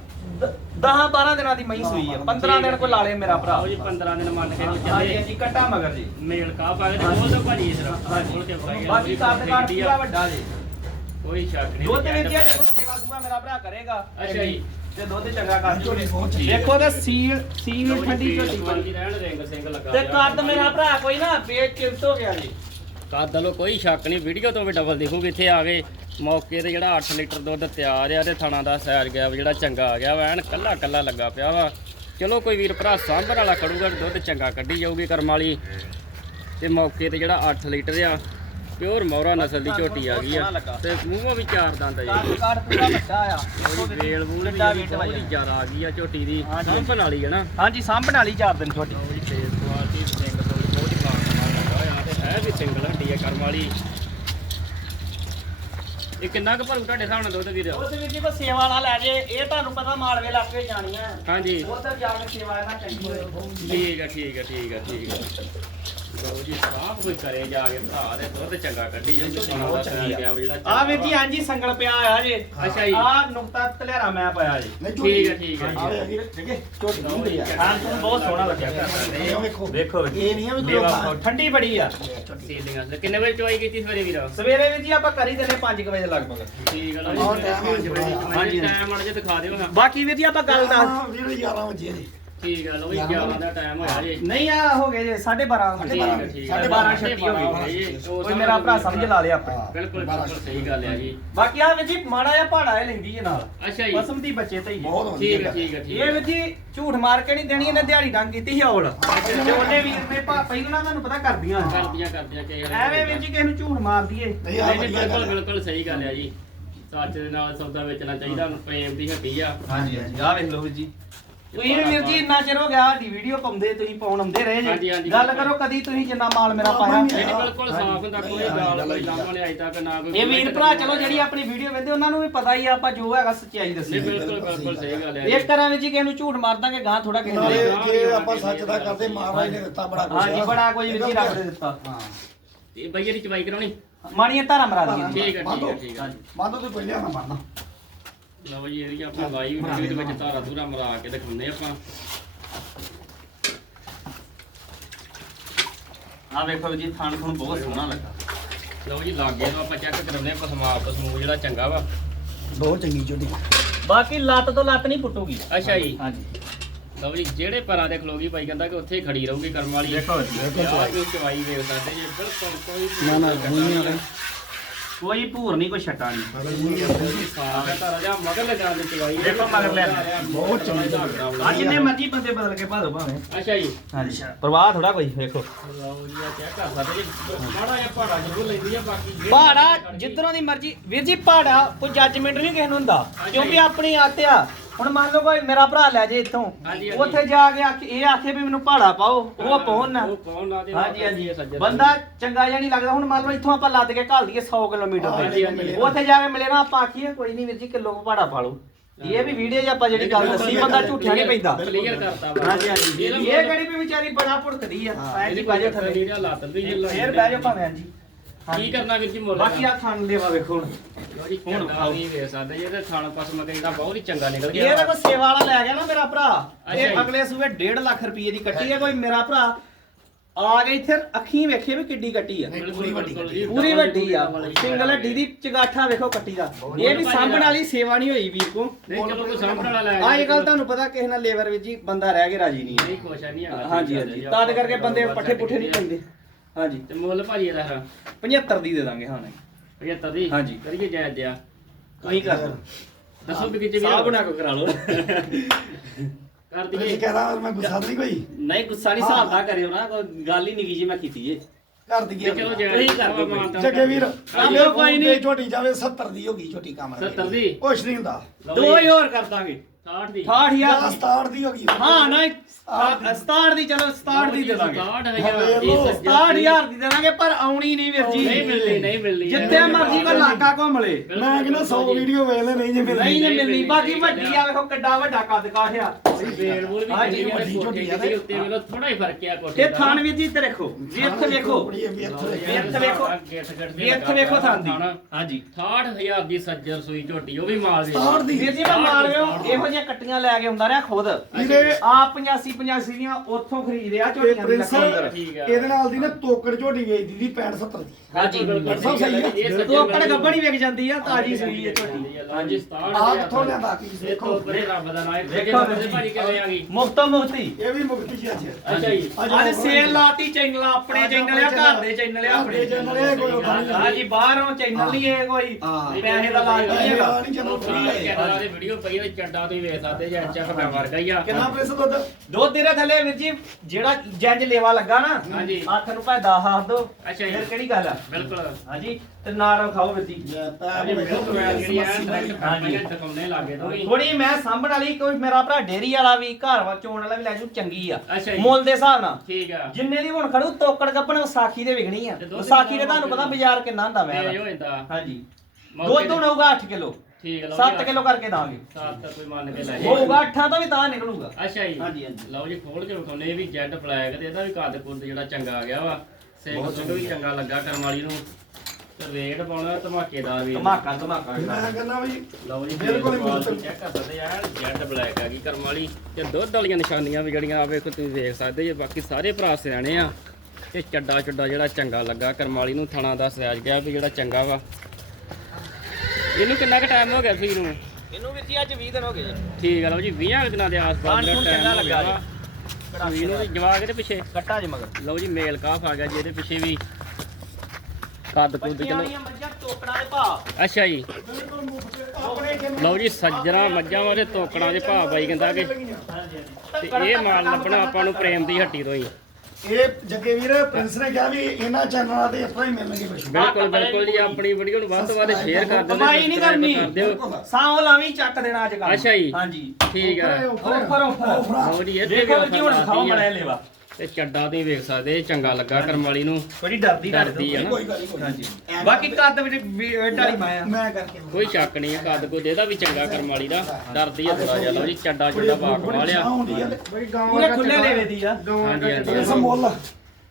C: ਦਸ ਬਾਰਾਂ ਦਿਨਾਂ ਦੀ ਮਹੀਂ ਸੂਈ ਆ, ਪੰਦਰਾਂ ਦਿਨ ਕੋ ਲਾ ਲੇ ਮੇਰਾ ਭਰਾ।
B: ਲਓ ਜੀ ਪੰਦਰਾਂ ਦਿਨ ਮੰਨ ਕੇ
C: ਹਾਂਜੀ
B: ਚੱਲੇ।
C: ਹਾਂਜੀ ਕੱਟਾ ਮਗਰ ਜੀ।
B: ਮੇਲ ਕਾ ਪਾ ਕੇ ਤੇ ਬੋਲ ਦੋ ਭਾਜੀ ਇਸ ਤਰ੍ਹਾਂ।
C: ਹਾਂਜੀ।
B: ਬੋਲ ਕੇ ਪਾਈਏ।
C: ਬਾਕੀ ਕੱਦ ਕਾਠ ਪੂਰਾ ਵੱਡਾ ਜੀ।
B: ਕੋਈ ਸ਼ੱਕ ਨਹੀਂ।
C: ਦੁੱਧ ਵਿੱਚ ਜੇ ਸੇਵਾ ਸੁਭਾ ਮੇਰਾ ਭਰਾ ਕਰੇਗਾ।
B: ਅੱਛਾ ਜੀ।
C: ਤੇ ਦੁੱਧ ਚੰਗਾ ਕਰ
D: ਝੋਟੀ ਬਹੁਤ ਚੰਗੀ ਆ।
C: ਦੇਖੋ ਤੇ ਸੀਲ ਸੀਲ ਠੰਡੀ ਝੋਟੀ
B: ਜੀ ਰਹਿਣ ਰਿੰਗ ਸਿੰਘ ਲੱਗਾ
C: ਤੇ ਕੱਦ ਮੇਰਾ ਭਰਾ ਕੋਈ ਨਾ ਵੇਚ ਚਿਲਤ ਹੋ ਗਿਆ ਜੀ।
B: ਕੱਦ ਲੋ ਕੋਈ ਸ਼ੱਕ ਨਹੀਂ। ਵੀਡੀਓ ਤੋਂ ਵੀ ਡਬਲ ਦੇਖੋਗੇ। ਇੱਥੇ ਆ ਗਏ ਮੌਕੇ ਤੇ ਜਿਹੜਾ ਅੱਠ ਲੀਟਰ ਦੁੱਧ ਤਿਆਰ ਆ ਤੇ ਥਣਾ ਦਾ ਸਾਈਜ਼ ਗਿਆ ਵਾ ਜਿਹੜਾ ਚੰਗਾ ਆ ਗਿਆ ਵਾ, ਐਨ ਕੱਲਾ ਕੱਲਾ ਲੱਗਾ ਪਿਆ ਵਾ। ਚਲੋ ਕੋਈ ਵੀਰ ਭਰਾ ਸਾਂਭਣ ਵਾਲਾ ਖੜੂਗਾ, ਦੁੱਧ ਚੰਗਾ ਕੱਢੀ ਜਾਊਗੀ ਕਰਮ ਵਾਲੀ। ਤੇ ਮੌਕੇ ਤੇ ਜਿਹੜਾ ਅੱਠ ਲੀਟਰ ਆ ਪਿਓਰ ਮੌਰਾ ਨਸਲ ਦੀ ਝੋਟੀ ਆ ਗਈ ਆ ਤੇ ਮੂੰਹੋਂ ਵੀ ਚਾਰ ਦੰਦ ਆ
C: ਕੱਦ
B: ਜੀ।
C: ਕਾਠ ਪੂਰਾ ਵੱਡਾ ਆ।
B: ਉਹਦੀ ਵੇਲ ਵੂਲ ਵੀ
C: ਕਿੱਡਾ
B: ਜਿਹੜੀ
C: weight
B: ਬਹੁਤ ਹੀ ਜ਼ਿਆਦਾ ਆ ਗਈ ਆ ਝੋਟੀ ਦੀ।
C: ਹਾਂਜੀ।
B: ਸਾਂਭਣ ਵਾਲੀ ਹੈ ਨਾ।
C: ਹਾਂਜੀ ਸਾਂਭਣ ਵਾਲੀ ਚਾਰ ਦਿਨ ਝੋਟੀ।
B: ਉਹਦੀ ਫੇਸ ਕੁਆਲਿਟੀ ਸਿੰਘ ਤੋਂ ਵੀ ਬਹੁਤ ਹੀ ਬਾਖਮਾਲ ਲੱਗਾ ਹੋਇਆ ਤੇ ਹੈ ਵੀ ਸਿੰਗਲ ਹੱਡੀ ਆ ਕਰਮ ਵਾਲੀ। ਇਹ ਕਿੰਨਾ ਕੁ ਭਰੂ ਤੁਹਾਡੇ ਹਿਸਾਬ ਨਾਲ ਦੁੱਧ ਵੀਰ?
C: ਉਹਦੇ ਵਿੱਚ ਬਸ ਸੇਵਾ ਨਾਲ ਲੈ ਜੇ। ਇਹ ਤੁਹਾਨੂੰ ਪਤਾ ਮਾਲਵੇ ਇਲਾਕੇ ਜਾਣੀਆਂ।
B: ਹਾਂਜੀ
C: ਉਧਰ ਜਾ ਕੇ ਸੇਵਾ ਇਹਨਾਂ ਚੰਗੀ ਹੋਏ।
B: ਠੀਕ ਆ ਠੀਕ ਆ ਠੀਕ ਆ ਠੀਕ ਆ। ਲਓ ਜੀ ਸਾਫ ਕੋਈ ਕਰੇ ਜਾ ਕੇ ਭਰਾ ਦੇ ਦੁੱਧ ਚੰਗਾ ਕੱਢੀ ਜਾਂਦੀ।
D: ਬਹੁਤ ਚੰਗੀ ਆ।
B: ਗਿਆ ਜਿਹੜਾ
C: ਆ ਵੀਰ ਜੀ ਹਾਂਜੀ ਸੰਗਲ ਪਿਆ ਆ ਜੇ।
B: ਅੱਛਾ ਜੀ।
C: ਆ ਨੁਕਤਾ ਤਲੇਰਾ ਮੈਂ ਪਾਇਆ ਜੀ।
D: ਨਹੀਂ
B: ਠੀਕ ਹੈ ਠੀਕ ਹੈ
D: ਆਵੇ ਵੀਰ ਜੱਗੇ ਝੋਟੀ ਹੁੰਦੀ ਆ।
C: ਹਾਂ ਤੁਹਾਨੂੰ ਬਹੁਤ ਸੋਹਣਾ ਲੱਗਿਆ।
D: ਇਹ ਵੇਖੋ
C: ਵੇਖੋ
D: ਇਹ ਨਹੀਂ ਆ ਵੀ ਕੋਈ
C: ਲੇਵਾ
D: ਆਪਾਂ-
C: ਠੰਡੀ ਬੜੀ ਆ।
B: ਸੀਲਿੰਗਾਂ ਤੇ ਕਿੰਨੇ ਵਜੇ ਚੋਈ ਕੀਤੀ ਸਵੇਰੇ ਵੀਰ?
C: ਸਵੇਰੇ ਵੀਰ ਜੀ ਆਪਾਂ ਕਰੀ ਦਿੰਦੇ ਪੰਜ ਕੁ ਵਜੇ ਲਗਭਗ।
B: ਠੀਕ ਆ ਲਓ
D: ਆਹ
B: ਜੀ
D: time
B: ਪੰਜ ਵਜੇ
D: ਹਾਂਜੀ,
B: ਹਾਂਜੀ
C: ਹਾਂਜੀ।
B: ਟਾਈਮ ਮਾੜਾ ਜਿਹਾ ਦਿਖਾ ਦਿਓ ਹਾਂ।
C: ਬਾਕੀ ਵੀਰ ਜੀ ਆਪਾਂ ਗੱਲ ਦੱਸ
D: ਹਾਂ ਵੀਰ ਗਿਆਰਾਂ ਵਜੇ ਦੀ।
B: ਠੀਕ ਆ ਲਓ ਜੀ ਗਿਆਰਾਂ ਦਾ ਟਾਈਮ ਹੋਇਆ ਜੀ।
C: ਨਹੀਂ ਆ ਹੋ ਗਏ ਜੇ ਸਾਢੇ ਬਾਰਾਂ
B: ਠੀਕ ਆ ਠੀਕ ਆ
D: ਸਾਢੇ
C: ਬਾਰਾਂ ਛੱਤੀ ਹੋ ਗਈ।
B: ਜੀ।
C: ਕੋਈ ਮੇਰਾ ਭਰਾ ਸਮਝ ਲਾ ਲਿਆ ਆਪਣੇ।
B: ਬਿਲਕੁਲ ਬਿਲਕੁਲ ਸਹੀ ਗੱਲ ਹੈ ਜੀ।
C: ਬਾਕੀ ਆ ਵੀਰ ਜੀ ਮਾੜਾ ਜਿਹਾ ਪਹਾੜਾ ਇਹ ਲੈਂਦੀ ਹੈ ਨਾਲ।
B: ਅੱਛਾ ਜੀ।
C: ਬਸਮਤੀ ਬੱਚੇ ਤੇ ਹੀ।
D: ਬਹੁਤ ਵਧੀਆ
B: ਠੀਕ ਹੈ ਠੀਕ ਹੈ ਠੀਕ
C: ਇਹ
B: ਹੈ।
C: ਵੀਰ ਜੀ ਝੂਠ ਮਾਰ ਕੇ ਨਹੀਂ ਦੇਣੀ, ਇਹਨੇ ਦਿਹਾੜੀ ਡੰਗ ਕੀਤੀ ਸੀ ਔਲ। ਤੇ ਉਹਨੇ ਵੀਰ ਨੇ ਭਾ ਪਹਿਲਾਂ ਨਾ ਤੁਹਾਨੂੰ ਪਤਾ ਕਰਦੀਆਂ।
B: ਕਰਦੀਆਂ ਕਰਦੀਆਂ ਕਈ ਵਾਰੀ।
C: ਐਵੇਂ ਵੀਰ ਜੀ ਕਿਸੇ ਨੂੰ ਝੂਠ ਮਾਰ ਦਈਏ।
D: ਨਹੀਂ ਆ
B: ਨਹੀਂ ਨਹੀਂ
D: ਵਧੀਆ
B: ਬਿਲਕੁਲ
D: ਗੱਲ ਆ।
B: ਬਿਲਕੁਲ ਸਹੀ ਗੱਲ ਹੈ ਜੀ। ਸੱਚ ਦੇ ਨਾਲ ਸੌਦਾ ਵੇਚਣਾ ਚਾਹੀਦਾ। ਪ੍ਰੇਮ ਦੀ ਹੱਡੀ ਆ।
C: ਹਾਂਜੀ ਹਾਂਜੀ ਆ ਵੇਖ ਲਓ ਵੀਰ ਜੀ। ਤੁਸੀਂ ਵੀਰ ਜੀ ਇੰਨਾ ਚਿਰ ਹੋ ਗਿਆ ਸਾਡੀ ਵੀਡੀਓ ਪਾਉਂਦੇ, ਤੁਸੀਂ ਪਾਉਣ ਆਉਂਦੇ ਰਹੇ
B: ਹਾਂਜੀ,
C: ਜੇ।
B: ਹਾਂਜੀ,
C: ਗੱਲ
B: ਬਿਲਕੁਲ।
C: ਕਰੋ ਕਦੀ ਤੁਸੀਂ ਜਿੰਨਾ ਮਾਲ ਮੇਰਾ ਪਾਇਆ।
B: ਨਹੀਂ ਨਹੀਂ ਬਿਲਕੁਲ ਸਾਫ਼ ਹੁੰਦਾ। ਕੋਈ ਗਾਲ ਕੋਈ ਲਾਮਾ ਨਹੀਂ ਅਜੇ ਤੱਕ ਨਾ ਕੋਈ।
C: ਇਹ ਵੀਰ ਭਰਾ ਚਲੋ ਜਿਹੜੀ ਆਪਣੀ ਵੀਡੀਓ ਵੇਖਦੇ ਉਹਨਾਂ ਨੂੰ ਵੀ ਪਤਾ ਹੀ ਆ ਆਪਾਂ ਜੋ ਹੈਗਾ ਸੱਚਾਈ ਦੱਸੀ।
B: ਨਹੀਂ ਬਿਲਕੁਲ ਬਿਲਕੁਲ ਸਹੀ ਗੱਲ ਹੈ
C: ਇੱਕ ਤਰ੍ਹਾਂ ਵਿੱਚ ਹੀ ਕਿਸੇ ਨੂੰ ਝੂਠ ਮਾਰ ਦਾਂਗੇ ਗਾਂ ਥੋੜਾ ਕਿਸੇ ਨੂੰ
D: ਨਾਲੇ
C: ਦੇ।
D: ਜੇ ਆਪਾਂ ਸੱਚ ਦਾ ਕਰਦੇ ਮਹਾਰਾਜ ਨੇ ਦਿੱਤਾ ਬੜਾ ਕੁਝ।
C: ਹਾਂਜੀ ਬੜਾ ਕੁਝ ਵੀਰ ਜੀ ਰੱਬ ਨੇ ਦਿੱਤਾ।
D: ਹਾਂ
B: ਇਹ ਬਈਏ ਦੀ ਚਵਾਈ ਕਰਾਉਣੀ?
C: ਮਾੜੀਆਂ ਧਾਰਾਂ ਮਰਾ ਦੀਆਂ
B: ਠੀਕ ਹੈ ਠੀਕ ਹੈ ਠੀਕ ਹੈ
D: ਮਾਦੋ ਤੂੰ ਪਹਿਲਾਂ ਨਾ ਮਾਰਨਾ
B: ਲਓ ਜੀ ਇਹਦੀ ਆਪਾਂ ਲਾਈਵ ਵੀਡੀਓ ਦੇ ਵਿੱਚ ਧਾਰਾ ਧੂਰਾ ਮਰਾ ਕੇ ਦਿਖਾਉਂਦੇ ਆਪਾਂ
C: ਆ ਵੇਖੋ ਜੀ ਥਣ ਥਣ ਬਹੁਤ ਸੋਹਣਾ ਲੱਗਾ
B: ਲਓ ਜੀ ਲਾਗੇ ਨੂੰ ਆਪਾਂ ਚੈੱਕ ਕਰਾਉਂਦੇ ਆਪਾਂ ਸਮਾਪ ਸਮੂਹ ਜਿਹੜਾ ਚੰਗਾ ਵਾ
D: ਬਹੁਤ ਚੰਗੀ ਝੋਟੀ
C: ਬਾਕੀ ਲੱਤ ਤੋਂ ਲੱਤ ਨਹੀਂ ਪੁੱਟੂਗੀ
B: ਅੱਛਾ ਜੀ
C: ਹਾਂਜੀ
B: ਲਓ ਜੀ ਜਿਹੜੇ ਪਰਾਂ ਦੇ ਖਲੋਗੀ ਭਾਈ ਕਹਿੰਦਾ ਕਿ ਉੱਥੇ ਹੀ ਖੜੀ ਰਹੂਗੀ ਕਰਮ ਵਾਲੀ
C: ਦੇਖੋ ਜੀ, ਦੇਖੋ
B: ਆਹ ਵੀ ਚਵਾਈ ਵੇਖ ਸਕਦੇ ਜੀ ਬਿਲਕੁਲ ਕੋਈ
D: ਨਾ ਨਾ ਨਹੀਂ ਆ
C: ਕੋਈ ਭੂਰ ਨਹੀਂ ਕੋਈ ਛੱਟਾ ਨਹੀਂ
B: ਸਾਫ ਹੈ ਤਾਰਾ ਜਿਹਾ ਮਗਰ ਲਗਾ ਦੇ ਚਵਾਈ
C: ਦੇਖੋ ਮਗਰ ਲੈ
D: ਬਹੁਤ ਚੰਗੀ
C: ਆ ਜਿੰਨੇ ਮਰਜੀ ਬੰਦੇ ਬਦਲ ਕੇ ਭਾਦੋ ਭਾਵੇਂ
B: ਅੱਛਾ ਜੀ
C: ਹਾਂਜੀ ਪਰਵਾਹ ਥੋੜਾ ਕੋਈ ਵੇਖੋ
B: ਲਓ ਜੀ ਆ ਚੈੱਕ ਕਰ ਸਕਦੇ ਜੀ ਮਾੜਾ ਜਿਹਾ ਪਹਾੜਾ ਜ਼ਰੂਰ ਲੈਂਦੀ ਆ ਬਾਕੀ ਜਿਹੜੇ-
C: ਪਹਾੜਾ ਜਿੱਧਰੋਂ ਦੀ ਮਰਜੀ ਵੀਰ ਜੀ ਪਹਾੜਾ ਕੋਈ ਜੱਜਮੈਂਟ ਨਹੀਂ ਕਿਸੇ ਨੂੰ ਹੁੰਦਾ ਕਿਉਂਕਿ ਆਪਣੀ ਆਤਿਆ ਹੁਣ ਮੰਨ ਲਓ ਕੋਈ ਮੇਰਾ ਭਰਾ ਲੈ ਜੇ ਇੱਥੋਂ
B: ਹਾਂਜੀ, ਹਾਂਜੀ।
C: ਉੱਥੇ ਜਾ ਕੇ ਆਖੇ ਇਹ ਆਖੇ ਵੀ ਮੈਨੂੰ ਪਹਾੜਾ ਪਾਓ ਉਹ ਪਾਉਣ ਨਾ
B: ਉਹ ਕੌਣ ਲਾ ਦੇ
C: ਹਾਂਜੀ ਹਾਂਜੀ ਬੰਦਾ ਚੰਗਾ ਜਿਹਾ ਨਹੀਂ ਲੱਗਦਾ ਹੁਣ ਮੰਨ ਲਓ ਇੱਥੋਂ ਆਪਾਂ ਲੱਦ ਕੇ ਘੱਲ ਦਈਏ ਸੌ ਕਿਲੋਮੀਟਰ
B: ਹਾਂਜੀ, ਹਾਂਜੀ।
C: ਤੇ ਉੱਥੇ ਜਾ ਕੇ ਮਿਲੇ ਨਾ ਆਪਾਂ ਆਖੀਏ ਕੋਈ ਨਹੀਂ ਵੀਰ ਜੀ ਕਿਲੋ ਪਹਾੜਾ ਪਾ ਲਓ ਇਹ ਵੀ ਵੀਡੀਓ 'ਚ ਆਪਾਂ ਜਿਹੜੀ ਗੱਲ ਦੱਸੀ ਬੰਦਾ ਝੂਠਿਆ ਨਹੀਂ ਪੈਂਦਾ
B: ਕਲੀਅਰ ਕਰਤਾ ਵਾ
C: ਹਾਂਜੀ ਹਾਂਜੀ ਇਹ ਕਿਹੜੀ ਵੀ ਵਿਚਾਰੀ ਬੜਾ ਭੁੜਕਦੀ ਆ ਐਂ ਜੀ ਬਾਜੋ ਥੱਲੇ
B: ਜਿਹੜਾ ਲੱਤ ਵੀ ਜੇ
C: ਫੇਰ ਬਹਿ ਜਾਓ ਭਾਵੇਂ ਹਾਂਜੀ
B: ਕੀ ਕਰਨਾ ਵੀਰ ਜੀ ਮੁੱਲ
C: ਬਾਕੀ ਆ ਖਾਣ ਦੇਵਾ ਵੇਖੋ ਹੁਣ
B: ਲਓ ਜੀ ਹੁਣ ਖਾਵੀ ਵੇਖ ਸਕਦੇ ਜੀ ਇਹਦੇ ਥਾਣ ਪਸਮ ਕੇ ਜਿਹੜਾ ਬਹੁਤ ਹੀ ਚੰਗਾ ਨਿਕਲ ਗਿਆ
C: ਇਹ ਤਾਂ ਕੋਈ ਸੇਵਾ ਵਾਲਾ ਲੈ ਗਿਆ ਨਾ ਮੇਰਾ ਭਰਾ
B: ਅੱਛਾ ਜੀ।
C: ਇਹ ਅਗਲੇ ਸੂਬੇ ਡੇਢ ਲੱਖ ਰੁਪਏ ਦੀ ਕੱਟੀ ਹੈ ਕੋਈ ਮੇਰਾ ਭਰਾ ਆ ਗਏ ਇੱਥੇ ਅੱਖੀਂ ਵੇਖੇ ਵੀ ਕਿੱਡੀ ਕੱਟੀ ਆ
B: ਪੂਰੀ ਵੱਡੀ ਜੀ
C: ਪੂਰੀ ਵੱਡੀ ਆ ਸਿੰਗਲ ਹੱਡੀ ਦੀ ਚਗਾਠਾ ਵੇਖੋ ਕੱਟੀ ਦਾ ਇਹ ਵੀ ਸਾਂਭਣ ਵਾਲੀ ਸੇਵਾ ਨਹੀਂ ਹੋਈ ਵੀਰ ਕੋ
B: ਨਹੀਂ ਚਲੋ ਕੋਈ ਸਾਂਭਣ ਵਾਲਾ ਲੈ
C: ਆ ਇਹ ਗੱਲ ਤੁਹਾਨੂੰ ਪਤਾ ਕਿਸੇ ਨਾਲ ਲੇਬਰ ਵਿੱਚ ਜੀ ਬੰਦਾ ਰਹਿ ਕੇ ਰਾਜੀ ਨਹੀਂ
B: ਨਹੀਂ ਕੁਛ ਨਹੀਂ
C: ਹੈ
B: ਹੈਗਾ
C: ਹਾਂਜੀ ਹਾਂਜੀ ਤਦ ਕਰਕੇ ਬੰਦੇ ਪੱਠੇ ਪੁੱਠੇ ਨਹੀਂ ਪੈਂਦੇ ਹਾਂਜੀ
B: ਤੇ ਮੁੱਲ ਭਾਜੀ ਇਹਦਾ ਹੈ
C: ਪਝੱਤਰ ਦੀ ਦੇ ਦਾਂਗੇ ਹਾਂ
B: ਪਝੱਤਰ ਦੀ
C: ਹਾਂਜੀ।
B: ਕਰੀਏ ਜਾਇਜ਼ ਜਿਆ
C: ਕਹੀਂ ਕਰ ਦੋ
B: ਦੱਸੋ ਵੀ ਕਿਤੇ
C: ਸਾਹ ਬਣਾ ਕੇ ਕਰਾ ਲਓ
B: ਕਰ
D: ਤੁਸੀਂ
B: ਦਈਏ
D: ਕਹਦਾ ਮੈਂ ਗੁੱਸਾ ਤਾਂ ਨਹੀਂ ਕੋਈ
C: ਨਹੀਂ ਗੁੱਸਾ ਨਹੀਂ ਹਿਸਾਬ ਦਾ ਕਰਿਓ ਨਾ ਕੋਈ ਗੱਲ ਹੀ ਨਿੱਕੀ ਜੀ ਮੈਂ ਕੀਤੀ ਏ
D: ਕਰ
B: ਤੇ
D: ਦਈਏ
B: ਚਲੋ
C: ਤੁਸੀਂ
B: ਜਾਇਜ਼
C: ਕਰ ਦਿਓ
B: ਮਾਨਤਾ
D: ਜੱਗੇ ਵੀਰ
C: ਹਾਂਜੀ, ਉਹ ਕੋਈ ਨਹੀਂ।
D: ਝੋਟੀ ਜਾਵੇ ਸੱਤਰ ਦੀ ਹੋ ਗਈ ਝੋਟੀ ਕੰਮ
B: ਸੱਤਰ ਦੀ
D: ਕੁਛ ਨਹੀਂ ਹੁੰਦਾ
C: ਦੋ ਹੀ ਹੋਰ ਕਰ ਦਾਂਗੇ
B: ਸਾਠ ਦੀ
C: ਅਠਾਹਠ ਹਜ਼ਾਰ
D: ਜਾਂ
C: ਦੀ।
D: ਸਤਾਹਠ ਦੀ ਹੋ ਗਈ
C: ਹਾਂ ਨਾ ਸਤਾਹਠ ਦੀ ਚਲੋ ਸਤਾਹਠ ਦੀ ਦੇ ਦਾਂਗੇ
B: ਸਤਾਹਠ ਹਜ਼ਾਰ ਦੀ ਸੱਜਣ
C: ਸਤਾਹਠ ਹਜ਼ਾਰ ਦੀ ਦੇ ਦਾਂਗੇ ਪਰ ਆਉਣੀ ਨਹੀਂ ਵੀਰ ਜੀ
B: ਨਹੀਂ ਮਿਲਣੀ ਨਹੀਂ ਮਿਲਣੀ
C: ਜਿੱਥੇ ਮਰਜ਼ੀ ਕੋ ਲਾਕਾ ਘੁੰਮ ਲੇ
D: ਮੈਂ ਕਹਿੰਦਾ ਸੌ ਵੀਡੀਓ ਵੇਖ ਲੈ ਨਹੀਂ ਜੇ ਮਿਲਦੀ
C: ਨਹੀਂ ਜੇ ਮਿਲਣੀ ਬਾਕੀ ਵੱਡੀ ਆ ਵੇਖੋ ਕਿੱਡਾ ਵੱਡਾ ਕੱਦ ਕਾਠਿਆ
B: ਬੇੜ ਬੂੜ ਵੀ
C: ਹਾਂਜੀ,
B: ਕਿੰਨੀ
D: ਵੱਡੀ ਝੋਟੀ ਆ
B: ਦੇ ਉੱਤੇ ਵੇਖੋ ਥੋੜਾ ਹੀ ਫਰਕ ਆ ਕੋਠੇ
C: ਤੇ ਥਾਨ ਵੀਰ ਜੀ ਤੇ ਦੇਖੋ ਵਿੱਥ ਵੇਖੋ
D: ਬੜੀ ਬੇਅਰਥ
C: ਵਿੱਥ ਵੇਖੋ ਵਿੱਥ ਵੇਖੋ ਥਾਨ ਦੀ ਹਾਂਜੀ
B: ਅਠਾਹਠ ਹਜ਼ਾਰ ਦੀ ਸੱਜਰ ਸੂਈ ਝੋਟੀ ਉਹ ਵੀ ਮਾਲ ਦੀ
D: ਸਤਾਹਠ ਦੀ
C: ਵੀਰ ਜੀ ਮੈਂ ਮਾਰਿਓ ਇਹੋ ਜਿਹੀਆਂ ਕੱਟੀਆਂ ਲੈ ਕੇ ਹੁੰਦਾ ਰਿਹਾ ਖੁਦ
D: ਵੀਰੇ
C: ਆ ਪਚਾਸੀ ਪਚਾਸੀ ਦੀਆਂ ਉੱਥੋਂ ਖਰੀਦਿਆ
D: ਇਹ
C: ਝੋਟੀਆਂ ਦੀ
D: ਪ੍ਰਿੰਸ
C: ਲੱਖਾਂ
B: ਠੀਕ ਆ।
D: ਇਹਦੇ ਨਾਲ ਦੀ ਨਾ ਤੋਕੜ ਝੋਟੀ ਵੇਚਦੀ ਦੀ ਪੈਂਹਠ ਸੱਤਰ ਦੀ
C: ਹਾਂਜੀ
D: ਸਭ ਸਹੀ ਆ।
C: ਤੋਕੜ ਗੱਬੜੀ ਵਿਕ ਜਾਂਦੀ ਆ ਤਾਜੀ ਸੂਈ ਹੈ ਝੋਟੀ
B: ਹਾਂਜੀ ਸਤਾਹਠ
D: ਆਹ ਕਿੱਥੋਂ ਲਿਆਂਦਾ ਕੀ
B: ਦੇਖੋ
D: ਦੇਖੋ
B: ਬਰੇ ਰੱਬ ਦਾ ਨਾਮ ਦੇਖੋ
C: ਦੇਖੋ
B: ਬਰੇ ਭਾਜੀ ਕਿਵੇਂ ਆ ਗਈ
C: ਮੁਫਤੋ ਮੁਫਤੀ
D: ਇਹ ਵੀ ਮੁਕਤੀ ਸੀ ਅੱਜ
B: ਅੱਛਾ ਜੀ
C: ਅੱਜ ਸੇਲ ਲਾਤੀ ਚੈਨਲ ਆਪਣੇ ਚੈਨਲ ਆ ਘਰ ਦੇ ਚੈਨਲ ਆ ਆਪਣੇ
D: ਚੈਨਲ ਇਹ ਕੋਈ ਉਦਾਂ ਨਹੀਂ
C: ਹਾਂਜੀ ਬਾਹਰੋਂ ਚੈਨਲ ਨਹੀਂ ਇਹ ਕੋਈ
D: ਹਾਂ।
C: ਪੈਸੇ ਦਾ ਲਾਜ ਨਹੀਂ ਹੈਗਾ
D: ਇਹ ਨਹੀਂ ਚਲੋ ਫਰੀ ਹੈ
B: ਕੈਨੇਡਾ ਦੇ ਵੀਡੀਓ ਪਈ ਆ ਚੱਡਾ ਤੁਸੀਂ ਵੇਖ ਸਕਦੇ ਜੇ ਅੱਛਾ ਖਬਰ ਵਰਗਾ ਹੀ ਆ
D: ਕਿੰਨਾ ਪ੍ਰਿੰਸ ਦੁੱਧ
C: ਦੁੱਧ ਦੇ ਥੱਲੇ ਵੀਰ ਜੀ ਜਿਹੜਾ ਜੰਜ ਲੇਵਾ ਲੱਗਾ ਨਾ
B: ਹਾਂਜੀ।
C: ਹੱਥ ਨੂੰ ਭਾਵੇਂ ਦਸ ਹੱਥ ਦੋ
B: ਅੱਛਾ ਜੀ।
C: ਫਿਰ ਕਿਹੜੀ ਗੱਲ ਆ
B: ਬਿਲਕੁਲ
C: ਹਾਂਜੀ ਤੇ ਨਾਲ ਖਾਓ ਵੀਰ ਜੀ
B: ਹਾਂਜੀ ਬਿਲਕੁਲ ਜਿਹੜੀ ਆ ਡਾਇਰੈਕਟ
C: ਹਾਂਜੀ।
B: ਟਕਾਉਣੇ ਲੱਗੇ ਤੋਂ ਹੀ
C: ਥੋੜੀ ਮੈਂ ਸਾਂਭਣ ਵਾਲੀ ਕੋਈ ਮੇਰਾ ਭਰਾ ਡੇਰੀ ਵਾਲਾ ਵੀ ਘਰ ਵਾ ਚੋਣ ਵਾਲਾ ਵੀ ਲੈ ਜੂ ਚੰਗੀ ਆ
B: ਅੱਛਾ ਜੀ।
C: ਮੁੱਲ ਦੇ ਹਿਸਾਬ ਨਾਲ
B: ਠੀਕ ਆ
C: ਜਿੰਨੇ ਦੀ ਹੁਣ ਖੜੂ ਤੋਕੜ ਕੱਪਣ ਵਿਸਾਖੀ ਦੇ ਵਿਕਣੀ ਆ
B: ਤੇ ਦੁੱਧ
C: ਵਿਸਾਖੀ ਦੇ
B: ਕਿੰਨਾ
C: ਤੁਹਾਨੂੰ ਪਤਾ ਬਾਜ਼ਾਰ ਕਿੰਨਾ ਹੁੰਦਾ ਮੈਂ
B: ਇਹ ਹੋ ਜਾਂਦਾ
C: ਹਾਂਜੀ
B: ਮੌਕੇ
C: ਦੁੱਧ
B: ਤੇ-
C: ਹੁਣ ਹੋਊਗਾ ਅੱਠ ਕਿਲੋ
B: ਠੀਕ ਆ ਲਓ
C: ਸੱਤ
B: ਜੀ,
C: ਕਿਲੋ ਕਰਕੇ ਦਾਂਗੇ
B: ਸੱਤ ਕੋਈ ਮੰਨ ਕੇ ਲੈ
C: ਹੋਊਗਾ ਅੱਠਾਂ ਤੋਂ ਵੀ ਤਾਂ ਨਿਕਲੂਗਾ
B: ਅੱਛਾ ਜੀ
C: ਹਾਂਜੀ, ਹਾਂਜੀ।
B: ਲਓ ਜੀ ਖੋਲ ਕੇ ਵਿਖਾਉਨੇ ਇਹ ਵੀ ਜੈਡ ਫਲੈਗ ਤੇ ਇਹਦਾ ਵੀ ਕੱਦ ਕੁੱਦ ਜਿਹੜਾ ਚੰਗਾ ਆ ਗਿਆ ਵਾ ਸਿੰਘ ਸੁੰਗ ਵੀ ਚੰਗਾ ਲੱਗਾ ਕਰਮ ਵਾਲੀ ਨੂੰ ਤੇ ਰੇਟ ਪਾਉਣਾ ਧਮਾਕੇਦਾਰ ਵੀ
C: ਧਮਾਕਾ ਧਮਾਕਾ
D: ਮੈਂ ਕਹਿੰਦਾ ਵੀ
B: ਲਓ ਜੀ
D: ਬਿਲਕੁਲ ਹੀ ਮੁਫ਼ਤ।
B: ਚੈੱਕ ਕਰ ਸਕਦੇ ਆ ਜੈਡ ਬਲੈਕ ਆ ਗਈ ਕਰਮ ਵਾਲੀ ਤੇ ਦੁੱਧ ਵਾਲੀਆਂ ਨਿਸ਼ਾਨੀਆਂ ਵੀ ਜਿਹੜੀਆਂ ਆ ਵੇਖੋ ਤੁਸੀਂ ਦੇਖ ਸਕਦੇ ਜੇ ਬਾਕੀ ਸਾਰੇ ਭਰਾ ਸਿਆਣੇ ਆ ਤੇ ਚੱਡਾ ਚੱਡਾ ਜਿਹੜਾ ਚੰਗਾ ਲੱਗਾ ਕਰਮ ਵਾਲੀ ਨੂੰ ਥਣਾ ਦਾ ਸਹਿਜ ਗਿਆ ਵੀ ਜਿਹੜਾ ਚੰਗਾ ਵਾ ਇਹਨੂੰ ਕਿੰਨਾ ਕੁ ਟਾਈਮ ਹੋ ਗਿਆ ਫਿਰ ਨੂੰ
C: ਇਹਨੂੰ ਵੀ ਜੀ ਅੱਜ ਵੀਹ ਦਿਨ ਹੋ ਗਏ ਜੀ
B: ਠੀਕ ਆ ਲਓ ਜੀ ਵੀਹ ਦਿਨਾਂ ਦੇ ਆਸ-ਪਾਸ
C: ਖਾਣ
B: ਜਿਹੜਾ
C: ਖੂਣ
B: ਟਾਈਮ
C: ਚੰਗਾ
B: ਹੋ ਗਿਆ
C: ਲੱਗਾ
B: ਵਾ ਵੀਹ ਨੂੰ ਵੀ ਜਵਾ ਕੇ ਤੇ ਪਿੱਛੇ
C: ਕੱਟਾ ਜੇ ਮਗਰ
B: ਲਓ ਜੀ ਮੇਲ ਕਾਫ ਆ ਗਿਆ ਜੀ ਇਹਦੇ ਪਿੱਛੇ ਵੀ ਕੱਦ ਕੁੱਦ
C: ਬੱਚੀਆਂ
B: ਚਲੋ
C: ਵਾਲੀਆਂ ਮੱਝਾਂ ਤੋਕੜਾਂ ਦੇ ਭਾਅ
B: ਅੱਛਾ ਜੀ ਲਓ ਜੀ ਸੱਜਣਾ ਮੱਝਾਂ ਵਾਲੇ ਤੋਕੜਾਂ ਦੇ ਭਾਅ ਬਾਈ ਕਹਿੰਦਾ ਕਿ ਤੇ ਇਹ ਮਾਲ ਲੱਭਣਾ ਆਪਾਂ ਨੂੰ ਪ੍ਰੇਮ ਦੀ ਹੱਟੀ ਤੋਂ ਹੀ
D: ਇਹ ਜੱਗੇ ਵੀਰ ਪ੍ਰਿੰਸ ਨੇ ਕਿਹਾ ਵੀ ਇਹਨਾਂ ਚੈਨਲਾਂ ਤੇ ਇਸ ਤਰ੍ਹਾਂ ਹੀ ਮਿਲਣਗੇ ਪਸ਼ੂ
B: ਬਿਲਕੁਲ ਬਿਲਕੁਲ ਜੀ ਆਪਣੀ ਵੀਡੀਓ ਨੂੰ ਵੱਧ ਤੋਂ ਵੱਧ ਸ਼ੇਅਰ ਕਰ ਦਿਓ
C: ਕਮਾਈ ਨਹੀਂ ਕਰਨੀ
B: ਕਰ ਦਿਓ
C: ਸਾਹ ਲਾਵੀਂ ਚੱਕ ਦੇਣਾ ਅੱਜ ਕੱਲ੍ਹ
B: ਅੱਛਾ ਜੀ।
C: ਹਾਂਜੀ
B: ਠੀਕ ਆ
C: ਆਫਰ ਆਫਰ
B: ਲਓ ਜੀ ਇੱਥੇ ਵੀ
C: ਦੇਖੋ ਜੀ ਹੁਣ
B: offer
C: ਖਾਓ
B: ਲਾਤੀ ਆ।
C: ਮੜਿਆ ਲੈਵਾ
B: ਤੇ ਚੱਡਾ ਤੁਸੀਂ ਵੇਖ ਸਕਦੇ ਇਹ ਚੰਗਾ ਲੱਗਾ ਕਰਮ ਵਾਲੀ ਨੂੰ
C: ਕੋਈ ਡਰਦੀ ਨਾ
B: ਡਰਦੀ ਆ ਨਾ
D: ਕੋਈ ਗੱਲ ਨਹੀਂ
C: ਹਾਂਜੀ ਬਾਕੀ ਕੱਦ ਵਿੱਚ ਵੇਟ ਵਾਲੀ ਮਾਇਆ
D: ਮੈਂ ਕਰਕੇ
B: ਕੋਈ ਸ਼ੱਕ ਨਹੀਂ ਹੈ ਕੱਦ ਕੁੱਦ ਇਹਦਾ ਵੀ ਚੰਗਾ ਕਰਮ ਵਾਲੀ ਦਾ ਡਰਦੀ ਆ ਥੋੜਾ ਜਿਹਾ ਲਓ ਜੀ ਚੱਡਾ ਚੱਡਾ ਬਾਕ ਵਾਲਿਆ
D: ਹੁੰਦੀ ਆ
C: ਪੂਰੇ ਖੁੱਲੇ ਲੈਵੇ ਦੀ ਆ
B: ਹਾਂਜੀ ਹਾਂਜੀ
D: ਪ੍ਰਿੰਸ ਮੁੱਲ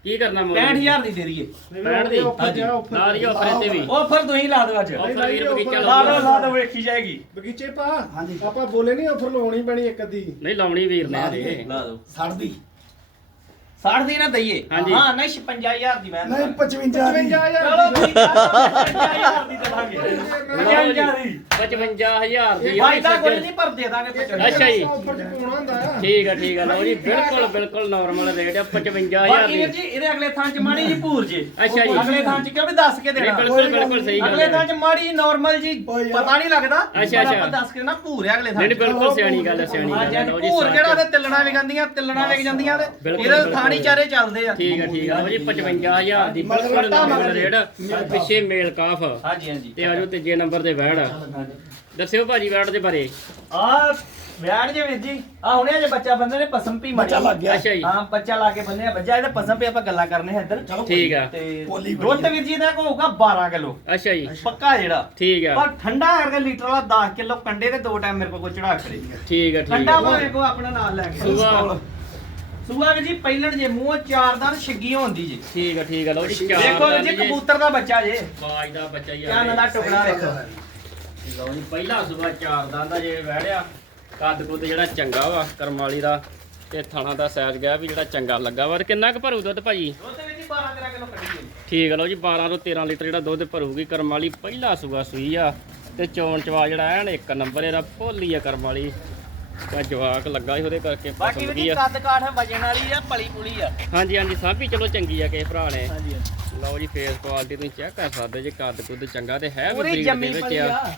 B: ਕੀ ਕਰਨਾ ਮੁੱਲ
C: ਪੈਂਹਠ ਹਜ਼ਾਰ ਦੀ ਦੇ ਦਈਏ
B: ਪੈਂਹਠ ਦੀ
A: ਆਫਰ ਜਿਹਾ ਆਫਰ
B: ਨਾਲ ਹੀ ਆਫਰ ਇੱਥੇ ਵੀ
C: ਆਫਰ ਤੁਸੀਂ ਲਾ ਦਿਓ ਅੱਜ
B: ਆਫਰ ਵੀਰ ਬਗੀਚਾ
C: ਲਾ ਦਿਓ
B: ਲਾਉਣਾ।
C: ਲਾ ਦਿਓ ਵੇਖੀ ਜਾਏਗੀ
A: ਬਗੀਚੇ ਪਾ
D: ਹਾਂਜੀ।
A: ਆਪਾਂ ਬੋਲੇ ਨਹੀਂ ਆਫਰ ਲਾਉਣੀ ਪੈਣੀ ਇੱਕ ਅੱਧੀ
B: ਨਹੀਂ ਲਾਉਣੀ ਵੀਰ ਨੇ
D: ਲਾ
B: ਹਜੇ।
D: ਦਈਏ।
C: ਲਾ ਦਿਓ
D: ਸੱਠ ਦੀ
C: ਸੱਠ ਦੀ ਨਾ ਦਈਏ
B: ਹਾਂਜੀ।
C: ਹਾਂ ਨਹੀਂ ਛਪੰਜਾ ਹਜ਼ਾਰ ਦੀ ਮੈਂ
D: ਨਹੀਂ ਪਚਵੰਜਾ ਦੀ
C: ਚਲੋ ਠੀਕ ਆ ਪਚਵੰਜਾ ਹਜ਼ਾਰ ਦੀ ਦੇਵਾਂਗੇ ਪਚਵੰਜਾ ਦੀ
B: ਪਚਵੰਜਾ ਹਜ਼ਾਰ ਦੀ ਆ
C: ਫਾਇਦਾ ਕੋਈ
B: ਸੱਜਣ।
C: ਨਹੀਂ ਪਰ ਦੇ ਦਾਂਗੇ ਪਚਵੰਜਾ
B: ਅੱਛਾ ਜੀ।
A: ਆਫਰ ਚ ਪਾਉਣਾ ਹੁੰਦਾ ਆ
B: ਠੀਕ ਆ ਠੀਕ ਆ ਲਓ ਜੀ ਬਿਲਕੁਲ ਬਿਲਕੁਲ ਨਾਰਮਲ ਰੇਟ ਆ ਪਚਵੰਜਾ ਹਜ਼ਾਰ
C: ਬਾਕੀ
B: ਦੀ
C: ਵੀਰ ਜੀ ਇਹਦੇ ਅਗਲੇ ਥਾਂ ਚ ਮਾੜੀ ਜੀ ਭੂਰ ਜੇ
B: ਅੱਛਾ ਜੀ।
C: ਅਗਲੇ ਥਾਂ ਚ ਕਿਉਂ ਵੀ ਦੱਸ ਕੇ
B: ਨਹੀਂ
C: ਦੇਣਾ
B: ਬਿਲਕੁਲ ਬਿਲਕੁਲ ਸਹੀ
C: ਅਗਲੇ
B: ਗੱਲ
C: ਥਾਂ
B: ਹੈ
C: ਚ ਮਾੜੀ ਜੀ ਨਾਰਮਲ ਜੀ
D: ਓਏ ਯਾਰ।
C: ਪਤਾ ਨਹੀਂ ਲੱਗਦਾ
B: ਅੱਛਾ,
C: ਪਰ
B: ਅੱਛਾ।
C: ਆਪਾਂ ਦੱਸ ਕੇ ਦੇਣਾ ਭੂਰ ਹੈ ਅਗਲੇ ਥਾਂ
B: ਨਹੀਂ ਨਹੀਂ
C: ਚ
B: ਬਿਲਕੁਲ ਸਿਆਣੀ ਗੱਲ ਹੈ ਸਿਆਣੀ ਗੱਲ
C: ਹਾਂਜੀ
B: ਹੈ
C: ਹਾਂਜੀ
B: ਲਓ ਜੀ
C: ਭੂਰ
B: ਸੱਚ।
C: ਕਿਹੜਾ ਤੇ ਤਿਲਣਾ ਵਿਗੰਦੀਆਂ ਤਿਲਣਾ ਵਿਕ ਜਾਂਦੀਆਂ ਤੇ
B: ਬਿਲਕੁਲ,
C: ਇਹਦੇ
B: ਬਿਲਕੁਲ।
C: ਥਾਣੀ ਚਾਰੇ ਚੱਲਦੇ ਆ
B: ਠੀਕ ਆ ਠੀਕ ਆ ਲਓ ਜੀ ਪਚਵੰਜਾ ਹਜ਼ਾਰ ਦੀ ਬਿਲਕੁਲ ਨਾਰਮਲ ਰੇਟ ਪਿੱਛੇ ਮੇਲ ਕਾਫ
C: ਹਾਂਜੀ ਹਾਂਜੀ
B: ਤੇ ਆਜੋ ਤੀਜੇ ਨੰਬਰ ਤੇ ਵੈੜ ਦੱਸਿਓ ਭਾਜੀ ਵੈੜ ਦੇ ਬਾਰੇ
C: ਆ ਵਿਆੜ ਜੇ ਵੀਰ ਜੀ ਆ ਹੁਣੇ ਜੇ ਬੱਚਾ ਬੰਦੇ ਨੇ ਪਸਮ ਪੀ
D: ਬੱਚਾ ਲੱਗ ਗਿਆ
B: ਅੱਛਾ ਜੀ
C: ਹਾਂ ਬੱਚਾ ਲਾ ਕੇ ਬੰਦੇ ਆ ਬੱਚਾ ਇਹਦੇ ਪਸਮ ਪੀ ਆਪਾਂ ਗੱਲਾਂ ਕਰਨੇ ਆ ਇੱਧਰ
D: ਚਲੋ
B: ਠੀਕ ਆ
C: ਤੇ
D: ਪੋਲੀ ਬੜੀ
C: ਦੁੱਧ ਵੀਰ ਜੀ ਦਾ ਹੋਊਗਾ ਬਾਰਾਂ ਕਿਲੋ
B: ਅੱਛਾ ਜੀ
C: ਪੱਕਾ ਜਿਹੜਾ
B: ਠੀਕ ਆ
C: ਪਰ ਠੰਡਾ ਕਰਕੇ ਲੀਟਰ ਵਾਲਾ ਦਸ ਕਿਲੋ ਕੰਡੇ ਤੇ ਦੋ ਟਾਈਮ ਮੇਰੇ ਕੋਲ ਕੋਈ ਚੜਾ ਕਰੇ
B: ਠੀਕ ਆ ਠੀਕ
C: ਠੰਡਾ
B: ਆ
C: ਭਾਵੇਂ ਕੋ ਆਪਣਾ ਨਾਲ ਲੈ ਕੇ
B: ਸੁਬਾ
C: ਸੂਆ ਵੀਰ ਜੀ ਪਹਿਲਣ ਜੇ ਮੂੰਹ ਚਾਰ ਦੰਦ ਛਿੱਗੀ ਹੁੰਦੀ ਜੀ
B: ਠੀਕ ਆ ਠੀਕ ਆ ਲਓ ਜੀ ਚਾਰ
C: ਦੇਖੋ ਵੀਰ
B: ਦੰਦ
C: ਜੀ
B: ਜੇ
C: ਕਬੂਤਰ ਦਾ ਬੱਚਾ ਜੇ
B: ਬਾਜ ਦਾ ਬੱਚਾ ਹੀ ਆ
C: ਚਾਨ ਦਾ ਟੁਕੜਾ ਵੇਖੋ
B: ਲਓ ਜੀ ਪਹਿਲਾ ਸੁਬਾ ਚਾਰ ਦੰਦ ਦਾ ਜੇ ਵਹਿੜਿਆ ਕੱਦ ਕੁੱਦ ਜਿਹੜਾ ਚੰਗਾ ਵਾ ਕਰਮ ਵਾਲੀ ਦਾ ਤੇ ਥਾਣਾ ਦਾ ਸਾਈਜ਼ ਗਿਆ ਵੀ ਜਿਹੜਾ ਚੰਗਾ ਲੱਗਾ ਵਾ ਤੇ ਕਿੰਨਾ ਕੁ ਭਰੂ ਦੁੱਧ ਭਾਜੀ
C: ਦੁੱਧ ਵੀਰ ਜੀ ਬਾਰਾਂ ਤੇਰਾਂ ਕਿਲੋ ਕੱਢੀ ਜੀ
B: ਠੀਕ ਆ ਲਓ ਜੀ ਬਾਰਾਂ ਤੋਂ ਤੇਰਾਂ ਲੀਟਰ ਜਿਹੜਾ ਦੁੱਧ ਭਰੂਗੀ ਕਰਮ ਵਾਲੀ ਪਹਿਲਾ ਸੁਬਾ ਸੂਈ ਆ ਤੇ ਚੋਣ ਚਵਾ ਜਿਹੜਾ ਐਨ ਇੱਕ ਨੰਬਰ ਇਹਦਾ ਭੋਲੀ ਆ ਕਰਮ ਵਾਲੀ ਤਾਂ ਜਵਾਕ ਲੱਗਾ ਸੀ ਉਹਦੇ ਕਰਕੇ
C: ਬਾਕੀ
B: ਪਸੰਦ
C: ਵੀਰ
B: ਕੀ
C: ਜੀ
B: ਆ
C: ਕੱਦ ਕਾਠ ਵਜਣ ਵਾਲੀ ਆ ਪਲੀ ਪੁਲੀ ਆ
B: ਹਾਂਜੀ ਹਾਂਜੀ ਸਭ ਹੀ ਚਲੋ ਚੰਗੀ ਆ ਕਿਸੇ ਭਰਾ ਨੇ
C: ਹਾਂਜੀ
B: ਲਓ ਜੀ ਫੇਸ ਕੁਆਲਿਟੀ ਤੁਸੀਂ ਚੈੱਕ ਕਰ ਸਕਦੇ ਜੇ ਕੱਦ ਕੁੱਦ ਚੰਗਾ ਤੇ ਹੈ ਵੀ
C: ਪੂਰੀ
B: ਬਰੀਡ ਦੇ
C: ਜੰਮੀ
B: ਵਿੱਚ
C: ਪਲੀ
B: ਆ
C: ਆ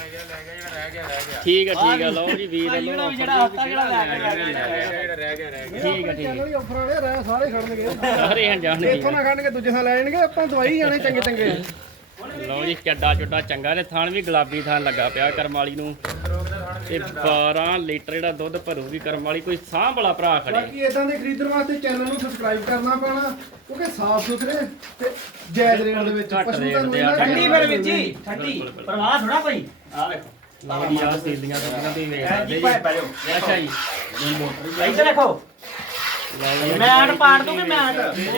B: ਠੀਕ ਆ ਠੀਕ ਆ ਲਓ ਜੀ ਵੀਰ
C: ਭਾਈ
B: ਵੱਲੋਂ
C: ਜਿਹੜਾ ਜਿਹੜਾ ਹੱਥਾ ਜਿਹੜਾ ਲੈ ਕੇ
B: ਰਹਿ ਗਿਆ ਠੀਕ ਆ ਠੀਕ
A: ਚੈਨਲ ਹੀ ਆਫਰ ਵਾਲੇ ਰਹਿ ਸਾਰੇ ਖੜਨਗੇ
B: ਆ ਸਾਰੇ ਹਨ ਜਾਣਗੇ
A: ਇੱਥੋਂ ਨਾ ਖੜਨਗੇ ਦੂਜੇ ਥਾਂ ਲੈ ਜਾਣਗੇ ਆਪਾਂ ਦਵਾਈ ਜਾਣੇ ਚੰਗੇ ਚੰਗੇ
B: ਲਓ ਜੀ ਚੱਡਾ ਚੁੱਡਾ ਚੰਗਾ ਤੇ ਥਣ ਵੀ ਗੁਲਾਬੀ ਥਣ ਲੱਗਾ ਪਿਆ ਕਰਮ ਵਾਲੀ ਨੂੰ ਤੇ ਬਾਰਾਂ ਲੀਟਰ ਜਿਹੜਾ ਦੁੱਧ ਭਰੂਗੀ ਕਰਮ ਵਾਲੀ ਕੋਈ ਸਾਂਭ ਵਾਲਾ ਭਰਾ ਖੜੇ
A: ਬਾਕੀ ਇਦਾਂ ਦੇ ਖਰੀਦਣ ਵਾਸਤੇ ਚੈਨਲ ਨੂੰ ਸਬਸਕ੍ਰਾਈਬ ਕਰਨਾ ਪੈਣਾ ਕਿਉਂਕਿ ਸਾਫ਼ ਸੁਥਰੇ ਤੇ ਜਾਇਜ਼ ਰੇਟ ਦੇ ਵਿੱਚ
B: ਘੱਟ
A: ਪਸ਼ੂ
B: ਰੇਟ
A: ਤੁਹਾਨੂੰ
B: ਤੇ
A: ਇਹਨਾਂ
B: ਆ।
C: ਠੰਡੀ ਫਿਰ ਵੀਰ ਜੀ ਠੰਡੀ ਪਰਵਾਹ ਥੋੜਾ ਭਾਈ ਆ ਵੇਖੋ
B: ਲਓ ਜੀ ਆ ਸੀਲੀਆਂ ਦੁੱਧਾਂ ਦੀ ਵੇਖ
C: ਐ
B: ਸਕਦੇ
C: ਜੀ
B: ਜੀ
C: ਭਾਈ ਬੈਠੋ
B: ਅੱਛਾ ਜੀ
C: ਇੱਧਰ ਦੇਖੋ
B: ਲਓ ਜੀ
C: ਮੈਟ ਪਾੜ ਦੂੰਗੇ ਮੈਟ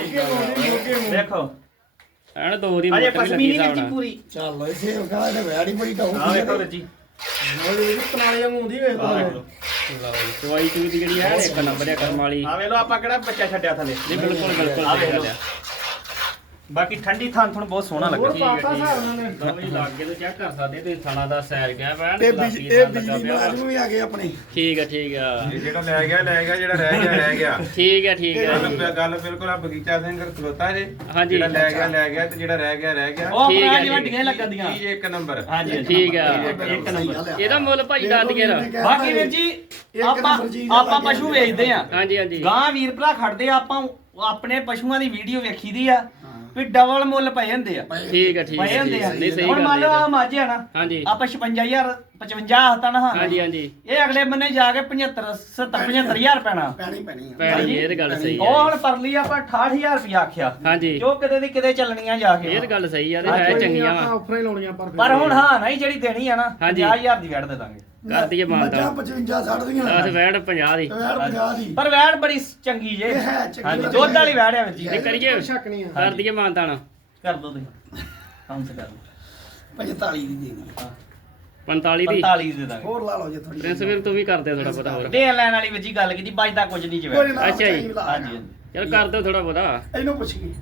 C: ਦੇਖੋ
B: ਐਨ ਦੋ ਦੀ
C: ਅਜੇ
B: ਮੋਟਰ ਵੀ
C: ਪਸ਼ਮੀਨੀ
B: ਲੱਗੀ
C: ਵੀਰ ਜੀ
B: ਸਾਉਣਾ
C: ਪੂਰੀ
D: ਚੱਲ ਇਸੇ ਕਹਿੰਦਾ ਤੇ ਵੈੜੀ ਬੜੀ ਟਾਉ
C: ਆ ਵੇਖੋ ਵੀਰ ਜੀ
A: ਕਨਾਲੇ ਵਾਂਗੂ ਹੁੰਦੀ ਵੇਖ
C: ਆ
A: ਲਓ
C: ਵੇਖ ਲਓ
B: ਲਓ ਜੀ ਚਵਾਈ ਚੂਈ ਦੀ ਜਿਹੜੀ ਹੈ ਇੱਕ ਨੰਬਰ ਹੈ ਕਰਮ ਵਾਲੀ
C: ਆ ਵੇਖ ਲਓ ਆਪਾਂ ਕਿਹੜਾ ਬੱਚਾ ਛੱਡਿਆ ਥੱਲੇ
B: ਜੀ ਬਿਲਕੁਲ ਬਿਲਕੁਲ
C: ਆ ਵੇਖ
B: ਸਹੀ
C: ਲਓ
B: ਗੱਲ ਆ।
C: ਬਾਕੀ ਠੰਡੀ ਥਾਂ ਤੁਹਾਨੂੰ ਬਹੁਤ ਸੋਹਣਾ
A: ਹੋਰ
C: ਲੱਗਾ
B: ਠੀਕ ਹੈ,
A: ਪਾਤਾ
B: ਠੀਕ
A: ਹਿਸਾਬ ਨਾਲ ਨੇ
B: ਲਓ ਜੀ ਲਾਗੇ ਤੋਂ ਚੈੱਕ ਕਰ ਸਕਦੇ ਤੁਸੀਂ ਥਾਣਾ ਦਾ ਸੈਰ ਗਿਆ ਵੈਣ
D: ਤੇ
B: ਗੁਲਾਬੀ
D: ਬਿਜ-
B: ਥਣ
D: ਇਹ
B: ਲੱਗਾ
D: ਬਿਜਲੀ
B: ਪਿਆ ਵਾ।
D: ਮੁਲਾਜ਼ਮ ਵੀ ਆ ਗਏ ਆਪਣੇ
B: ਠੀਕ ਹੈ ਠੀਕ ਆ
E: ਜਿਹੜਾ ਲੈ ਗਿਆ ਲੈ ਗਿਆ ਜਿਹੜਾ ਰਹਿ ਗਿਆ ਰਹਿ ਗਿਆ
B: ਠੀਕ ਹੈ ਠੀਕ ਹੈ
E: ਗੱਲ
B: ਜੀ।
E: ਗੱਲ ਬਿਲਕੁਲ ਆ ਬਗੀਚਾ ਸਿੰਘ ਖਲੋਤਾ ਜੇ
B: ਹਾਂਜੀ।
E: ਜਿਹੜਾ ਲੈ ਗਿਆ ਲੈ ਗਿਆ ਤੇ ਜਿਹੜਾ ਰਹਿ ਗਿਆ ਰਹਿ ਗਿਆ
C: ਉਹ
B: ਠੀਕ ਹੈ
C: ਆਪਣਾ
B: ਜੀ।
C: ਵੱਡੀਆਂ ਲੱਗਦੀਆਂ
E: ਚੀਜ਼ ਇੱਕ ਨੰਬਰ
C: ਹਾਂਜੀ ਹਾਂਜੀ।
B: ਠੀਕ ਆ
C: ਇੱਕ ਨੰਬਰ
B: ਇਹਦਾ ਮੁੱਲ ਭਾਜੀ ਦੱਸ ਕੇ ਰਾ
C: ਬਾਕੀ ਵੀਰ ਜੀ
D: ਇੱਕ
C: ਆਪਾਂ
D: ਨੰਬਰ ਚੀਜ਼ ਦਾ
C: ਆਪਾਂ
D: ਲੱਗਿਆ
C: ਪਸ਼ੂ ਵੇਚਦੇ ਆ
B: ਹਾਂਜੀ ਹਾਂਜੀ
C: ਗਾਂ ਵੀਰ ਭਰਾ ਖੜਦੇ ਆ ਆਪਾਂ ਆਪਣੇ ਪਸ਼ੂਆਂ ਦੀ ਵੀਡੀਓ ਵੇਖੀਦੀ ਆ ਵੀ ਡਬਲ ਮੁੱਲ ਪਏ ਹੁੰਦੇ ਆ
B: ਠੀਕ ਹੈ ਠੀਕ
C: ਪਏ
B: ਹੈ
C: ਹੁੰਦੇ ਆ
B: ਨਹੀਂ ਸਹੀ
C: ਹੁਣ
B: ਗੱਲ
C: ਮੰਨ ਲਓ
B: ਹੈ
C: ਆ ਮੱਝ ਆ ਨਾ
B: ਹਾਂਜੀ
C: ਆਪਾਂ ਛਪੰਜਾ ਹਜ਼ਾਰ ਪਚਵੰਜਾ ਹੱਥਾਂ ਨਾ
B: ਹਾਂਜੀ ਹਾਂਜੀ
C: ਇਹ ਅਗਲੇ ਬੰਨੇ ਜਾ ਕੇ ਪਝੱਤਰ ਸੱਤਰ ਪਝੱਤਰ ਹਜ਼ਾਰ ਪੈਣਾ
D: ਪੈਣੀ ਪੈਣੀ ਆ
B: ਭੈਣ ਜੀ ਇਹ ਤਾਂ ਗੱਲ ਸਹੀ
C: ਉਹ
B: ਹੈ
C: ਹੁਣ ਪਰਲੀ ਆਪਾਂ ਅਠਾਹਠ ਹਜ਼ਾਰ ਰੁਪਇਆ ਆਖਿਆ
B: ਹਾਂਜੀ
C: ਜੋ ਕਿਤੇ ਦੀ ਕਿਤੇ ਚੱਲਣੀਆਂ ਜਾ ਕੇ
B: ਇਹ ਤਾਂ ਗੱਲ ਸਹੀ ਆ ਤੇ ਹੈ ਚੰਗੀਆਂ
A: ਆਪਾਂ
B: ਵਾ
A: ਆਫਰਾਂ ਹੀ ਲਾਉਣੀਆਂ ਪਰ
C: ਪਰ ਹੁਣ ਹਾਂ ਨਹੀਂ ਜਿਹੜੀ ਦੇਣੀ ਆ ਨਾ
B: ਹਾਂਜੀ।
C: ਪੰਜਾਹ ਹਜ਼ਾਰ ਦੀ ਵੈਟ ਦੇ ਦਾਂਗੇ
B: ਕਰ ਦਈਏ ਮਾਨਤਾ
D: ਮੱਝਾਂ ਪਚਵੰਜਾ ਸੱਠ ਦੀਆਂ
B: ਦਸ ਵੈੜ ਪੰਜਾਹ ਦੀ
D: ਵੈੜ ਪੰਜਾਹ ਦੀ
C: ਪਰ ਵੈਟ ਬੜੀ ਚੰਗੀ ਜੇ
D: ਇਹ ਹੈ ਚੰਗੀ
C: ਹਾਂਜੀ
D: ਵੈੜ
C: ਦੁੱਧ ਵਾਲੀ ਵੈਟ ਹੈ ਵੀਰ ਜੀ
B: ਨਹੀਂ ਕਰੀਏ
A: ਸ਼ੱਕ ਨਹੀਂ ਆ
B: ਕਰ ਦਈਏ ਮਾਨਤਾ ਨਾ
C: ਕਰ ਦੋ ਤੁਸੀਂ ਕੰਮ ਸੇ ਕਰ ਲਓ
D: ਪੰਤਾਲੀ ਦੀ ਦੇ ਦੀ
B: ਪੰਤਾਲੀ ਦੀ
C: ਪੰਤਾਲੀ ਦੇ ਦਾਂਗੇ
D: ਹੋਰ ਲਾ ਲਓ ਜੇ ਥੋੜੀ
B: ਪ੍ਰਿੰਸ ਵੀਰ ਤੂੰ ਵੀ ਕਰ ਦੇ ਥੋੜਾ ਬਹੁਤਾ ਹੋਰ
C: ਦੇਣ ਲੈਣ ਵਾਲੀ ਵੀਰ ਜੀ ਗੱਲ ਕੀਤੀ ਬਚਦਾ ਕੁਝ ਨਹੀਂ ਜਿਵੇਂ
D: ਕੋਈ ਨਾ
B: ਅੱਛਾ ਜੀ।
C: ਹਾਂਜੀ ਹਾਂਜੀ
B: ਚਲ ਕਰ ਦਿਓ ਥੋੜਾ ਬਹੁਤਾ
D: ਇਹਨੂੰ ਪੁੱਛ ਗਈ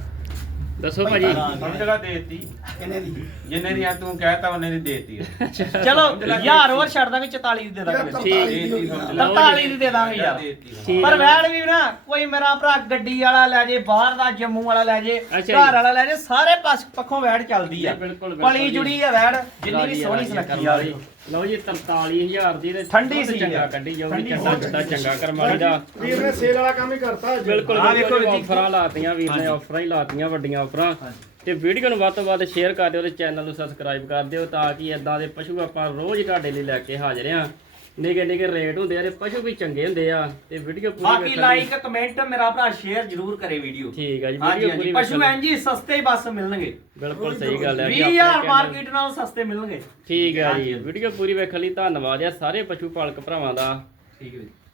B: ਦੱਸੋ ਭਾਜੀ
E: ਸਮਝ ਲਾ ਦੇਤੀ
D: ਕਿੰਨੇ ਦੀ
E: ਜਿੰਨੇ ਦੀ ਆ ਤੂੰ ਕਹਿਤਾ ਉਹਨੇ ਦੀ ਦੇਤੀ
C: ਚਲੋ ਯਾਰ ਹੋਰ ਛੱਡ ਦਾਂਗੇ ਚੁਤਾਲੀ ਦੀ ਦੇ ਦਾਂਗੇ ਵੀਰ ਜੀ।
D: ਤਰਤਾਲੀ ਦੀ ਹੋ ਗਈ ਨਾ।
C: ਤਰਤਾਲੀ ਦੀ ਦੇ ਦਾਂਗੇ ਯਾਰ
E: ਦੇਤੀ
B: ਠੀਕ
C: ਪਰ
B: ਆ।
C: ਵੈਣ ਵੀ ਨਾ ਕੋਈ ਮੇਰਾ ਭਰਾ ਗੱਡੀ ਵਾਲਾ ਲੈ ਜੇ ਬਾਹਰ ਦਾ ਜੰਮੂ ਵਾਲਾ ਲੈ ਜੇ
B: ਅੱਛਾ ਜੀ।
C: ਘਰ ਵਾਲਾ ਲੈ ਜੇ ਸਾਰੇ ਪਾਸ ਪੱਖੋਂ ਵੈੜ ਚੱਲਦੀ ਆ
B: ਨਹੀਂ, ਬਿਲਕੁਲ, ਬਿਲਕੁਲ
C: ਪਲੀ
B: ਜੀ।
C: ਜੁੜੀ ਆ ਵੈੜ ਜਿੰਨੀ ਵੀ
B: ਰਾਜੀ
C: ਸੋਹਣੀ
B: ਰਾਜੀ
C: ਸੁਨੱਖੀ
B: ਕਰਮ
C: ਆ
B: ਵਾਲੀ। ਲਓ ਜੀ ਤਰਤਾਲੀ ਹਜ਼ਾਰ ਦੀ ਤੇ
C: ਠੰਡੀ
B: ਦੁੱਧ
C: ਸੀ
B: ਚੰਗਾ
C: ਯਾਰ।
B: ਕੱਢੀ ਜਾਊਗੀ
C: ਠੰਡੀ
B: ਚੱਡਾ
C: ਬਹੁਤ
B: ਚੱਡਾ ਚੰਗਾ ਕਰਮਾਲੀ ਦਾ
A: ਵੀਰ ਨੇ ਸੇਲ ਵਾਲਾ ਕੰਮ ਹੀ ਕਰਤਾ ਅੱਜ
B: ਬਿਲਕੁਲ
C: ਆਹ ਵੇਖੋ
B: ਬਿਲਕੁਲ
C: ਜੀ।
B: ਆਫਰਾਂ ਲਾਤੀਆਂ ਵੀਰ ਨੇ ਆਫਰਾਂ ਹੀ ਲਾਤੀਆਂ ਵੱਡੀਆਂ ਆਫਰਾਂ ਤੇ ਵੀਡੀਓ ਨੂੰ ਵੱਧ ਤੋਂ ਵੱਧ ਸ਼ੇਅਰ ਕਰ ਦਿਓ ਤੇ ਚੈਨਲ ਨੂੰ ਸਬਸਕ੍ਰਾਈਬ ਕਰ ਦਿਓ ਤਾਂ ਕਿ ਇਦਾਂ ਦੇ ਪਸ਼ੂ ਆਪਾਂ ਰੋਜ਼ ਤੁਹਾਡੇ ਲਈ ਲੈ ਕੇ ਹਾਜ਼ਰ ਆ ਨਿੱਕੇ ਨਿੱਕੇ ਰੇਟ ਹੁੰਦੇ ਆ ਤੇ ਪਸ਼ੂ ਵੀ ਚੰਗੇ ਹੁੰਦੇ ਆ ਤੇ ਵੀਡੀਓ ਪੂਰੀ
C: ਬਾਕੀ
B: ਵੇਖਣ
C: ਲਾਈਕ ਕਮੈਂਟ ਮੇਰਾ ਭਰਾ ਸ਼ੇਅਰ ਜ਼ਰੂਰ ਕਰੇ ਵੀਡੀਓ
B: ਠੀਕ ਆ ਜੀ
C: ਹਾਂਜੀ
B: ਵੀਡੀਓ
C: ਹਾਂਜੀ
B: ਪੂਰੀ
C: ਪਸ਼ੂ ਐਂ ਜੀ ਸਸਤੇ ਹੀ ਬਸ ਮਿਲਣਗੇ
B: ਬਿਲਕੁਲ ਸਹੀ ਗੱਲ ਹੈ ਜੀ,
C: ਵੀਹ
B: ਆਪਣੇ
C: ਹਜ਼ਾਰ
B: channel-
C: ਮਾਰਕੀਟ ਨਾਲੋਂ ਸਸਤੇ ਮਿਲਣਗੇ
B: ਠੀਕ ਹੈ ਜੀ ਵੀਡੀਓ ਪੂਰੀ ਵੇਖਣ ਲਈ ਧੰਨਵਾਦ ਆ ਸਾਰੇ ਪਸ਼ੂ ਪਾਲਕ ਭਰਾਵਾਂ ਦਾ
C: ਠੀਕ ਹੈ ਜੀ